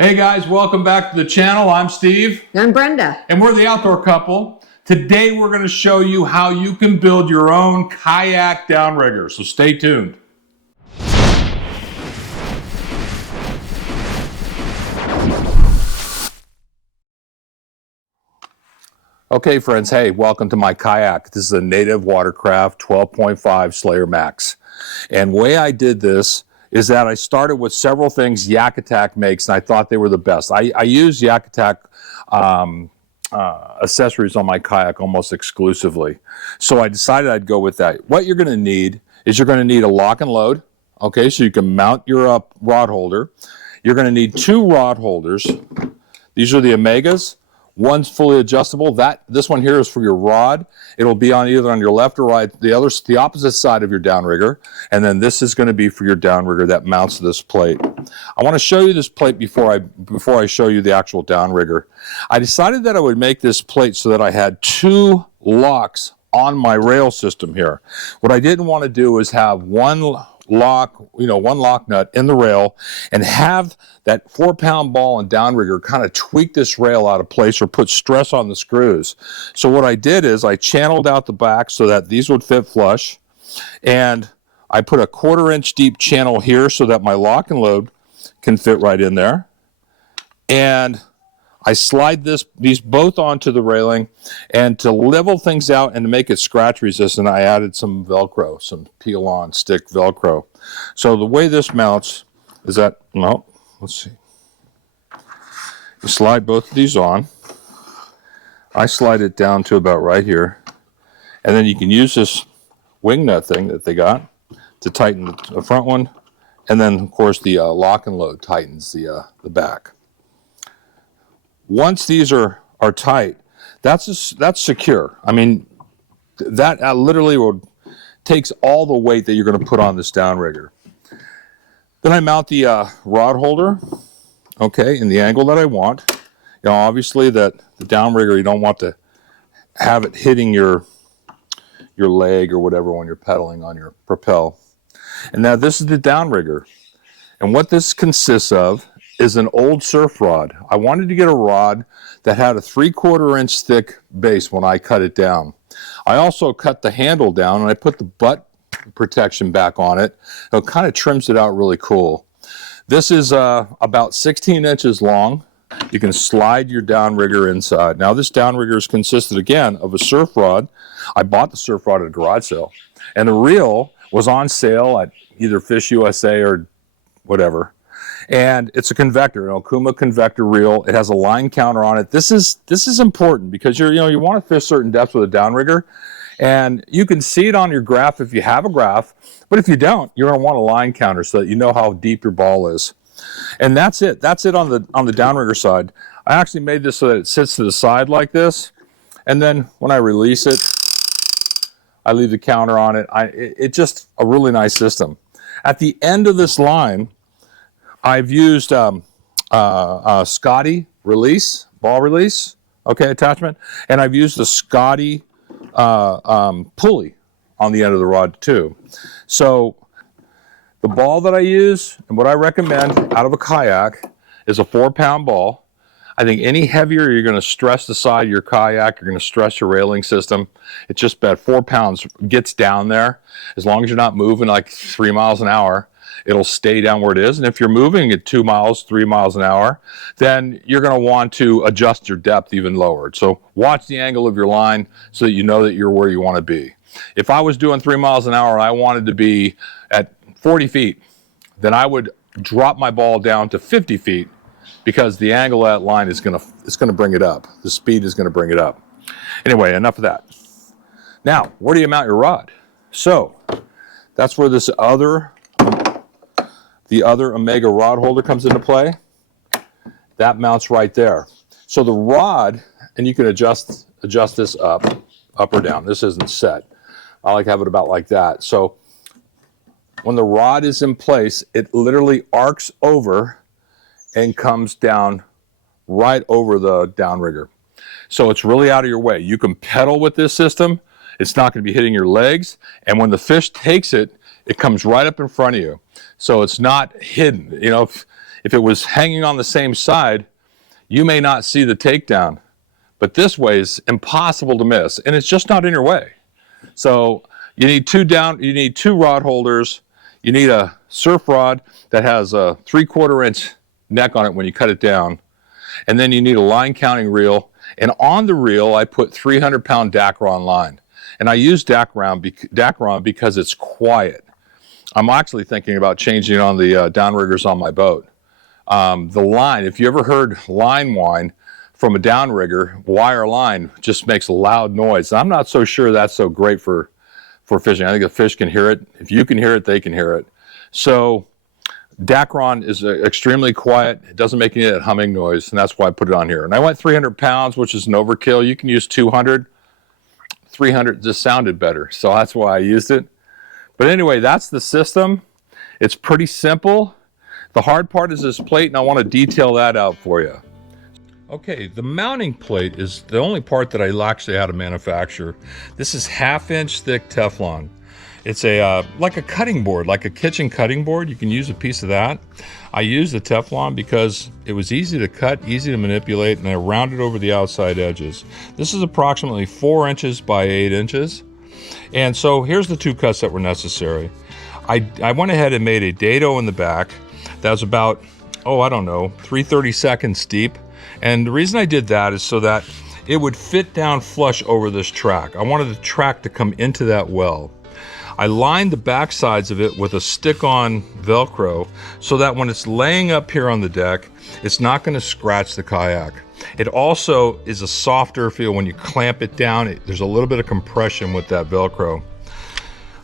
Hey guys, welcome back to the channel. I'm Steve. I'm Brenda. And we're the Outdoor Couple. Today we're going to show you how you can build your own kayak downrigger, so stay tuned. Okay friends, hey, welcome to my kayak. This is a native watercraft 12.5 Slayer Max. And the way I did this is that I started with several things Yak Attack makes, and I thought they were the best. I use Yak Attack accessories on my kayak almost exclusively. So I decided I'd go with that. What you're going to need is you're going to need a lock and load, okay, so you can mount your rod holder. You're going to need 2 rod holders. These are the Omegas. One's fully adjustable. This one here is for your rod. It'll be on either on your left or right, the opposite side of your downrigger. And then this is going to be for your downrigger that mounts to this plate. I want to show you this plate before I show you the actual downrigger. I decided that I would make this plate so that I had 2 locks on my rail system here. What I didn't want to do is have one lock nut in the rail and have that 4-pound ball and downrigger kind of tweak this rail out of place or put stress on the screws. So what I did is I channeled out the back so that these would fit flush, and I put a 1/4 inch deep channel here so that my lock and load can fit right in there. And I slide these both onto the railing, and to level things out and to make it scratch resistant, I added some Velcro, some peel-on stick Velcro. So the way this mounts is that, no, let's see. You slide both of these on. I slide it down to about right here, and then you can use this wing nut thing that they got to tighten the front one, and then of course the lock and load tightens the back. Once these are tight, that's secure. I mean, that literally takes all the weight that you're going to put on this downrigger. Then I mount the rod holder, okay, in the angle that I want. You know, obviously that the downrigger, you don't want to have it hitting your leg or whatever when you're pedaling on your propel. And now this is the downrigger. And what this consists of is an old surf rod. I wanted to get a rod that had a 3/4 inch thick base when I cut it down. I also cut the handle down and I put the butt protection back on it. It kind of trims it out really cool. This is about 16 inches long. You can slide your downrigger inside. Now this downrigger is consisted again of a surf rod. I bought the surf rod at a garage sale, and the reel was on sale at either Fish USA or whatever. And it's a convector, an Okuma convector reel. It has a line counter on it. This is important because you want to fish certain depths with a downrigger, and you can see it on your graph if you have a graph. But if you don't, you're going to want a line counter so that you know how deep your ball is. And that's it. That's it on the downrigger side. I actually made this so that it sits to the side like this, and then when I release it, I leave the counter on it. It's just a really nice system. At the end of this line, I've used Scotty release, ball release, okay, attachment, and I've used the Scotty pulley on the end of the rod too. So the ball that I use and what I recommend out of a kayak is a 4-pound ball. I think any heavier, you're going to stress the side of your kayak, you're going to stress your railing system. It's just about 4 pounds gets down there. As long as you're not moving like 3 miles an hour, it'll stay down where it is. And if you're moving at 2 miles, 3 miles an hour, then you're going to want to adjust your depth even lower. So watch the angle of your line so that you know that you're where you want to be. If I was doing 3 miles an hour and I wanted to be at 40 feet, then I would drop my ball down to 50 feet because the angle of that line is going to bring it up. The speed is going to bring it up. Anyway, enough of that. Now, where do you mount your rod? So that's where the other Omega rod holder comes into play. That mounts right there. So the rod, and you can adjust this up or down. This isn't set. I like to have it about like that. So when the rod is in place, it literally arcs over and comes down right over the downrigger. So it's really out of your way. You can pedal with this system. It's not going to be hitting your legs. And when the fish takes it, it comes right up in front of you. So it's not hidden. You know, if it was hanging on the same side, you may not see the takedown. But this way is impossible to miss, and it's just not in your way. So you need two rod holders. You need a surf rod that has a 3/4 inch neck on it when you cut it down. And then you need a line counting reel. And on the reel, I put 300-pound Dacron line. And I use Dacron because it's quiet. I'm actually thinking about changing it on the downriggers on my boat. The line, if you ever heard line whine from a downrigger, wire line just makes a loud noise. And I'm not so sure that's so great for fishing. I think the fish can hear it. If you can hear it, they can hear it. So Dacron is extremely quiet. It doesn't make any of that humming noise, and that's why I put it on here. And I went 300 pounds, which is an overkill. You can use 200. 300 just sounded better, so that's why I used it. But anyway, that's the system. It's pretty simple. The hard part is this plate, and I want to detail that out for you. Okay, the mounting plate is the only part that I actually had to manufacture. This is 1/2 inch thick Teflon. It's like a cutting board, like a kitchen cutting board. You can use a piece of that. I used the Teflon because it was easy to cut, easy to manipulate, and I rounded over the outside edges. This is approximately 4 inches by 8 inches. And so here's the 2 cuts that were necessary. I went ahead and made a dado in the back that was about, 3/32 deep. And the reason I did that is so that it would fit down flush over this track. I wanted the track to come into that well. I lined the back sides of it with a stick-on Velcro so that when it's laying up here on the deck, it's not going to scratch the kayak. It also is a softer feel when you clamp it down. There's a little bit of compression with that Velcro.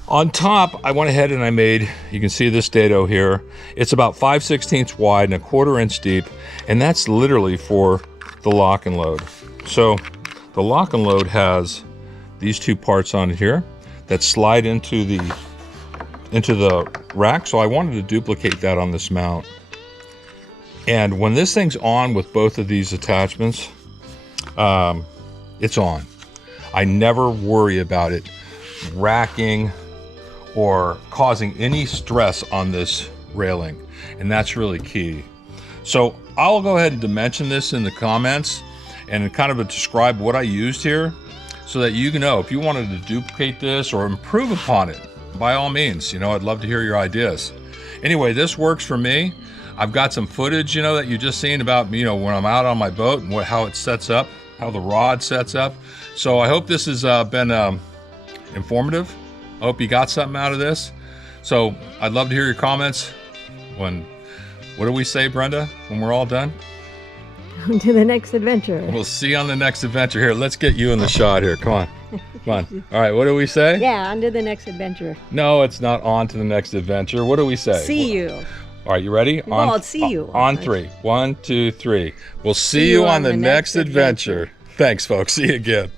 On top, I went ahead and I made, you can see this dado here. It's about 5/16 wide and 1/4 inch deep, and that's literally for the lock and load. So the lock and load has these 2 parts on it here that slide into the rack. So I wanted to duplicate that on this mount. And when this thing's on with both of these attachments, it's on. I never worry about it racking or causing any stress on this railing, and that's really key. So I'll go ahead and dimension this in the comments and kind of describe what I used here so that you can know if you wanted to duplicate this or improve upon it, by all means. I'd love to hear your ideas. Anyway, this works for me. I've got some footage, that you just seen about, when I'm out on my boat and how it sets up, how the rod sets up. So I hope this has been informative. I hope you got something out of this. So I'd love to hear your comments. What do we say, Brenda, when we're all done? On to the next adventure. We'll see you on the next adventure. Here, let's get you in the shot here. Come on. Come on. All right, what do we say? Yeah, on to the next adventure. No, it's not on to the next adventure. What do we say? See you. All right, you ready? Well, I'll see you. On 3. 1, 2, 3. We'll see you on the next adventure. Thanks, folks. See you again.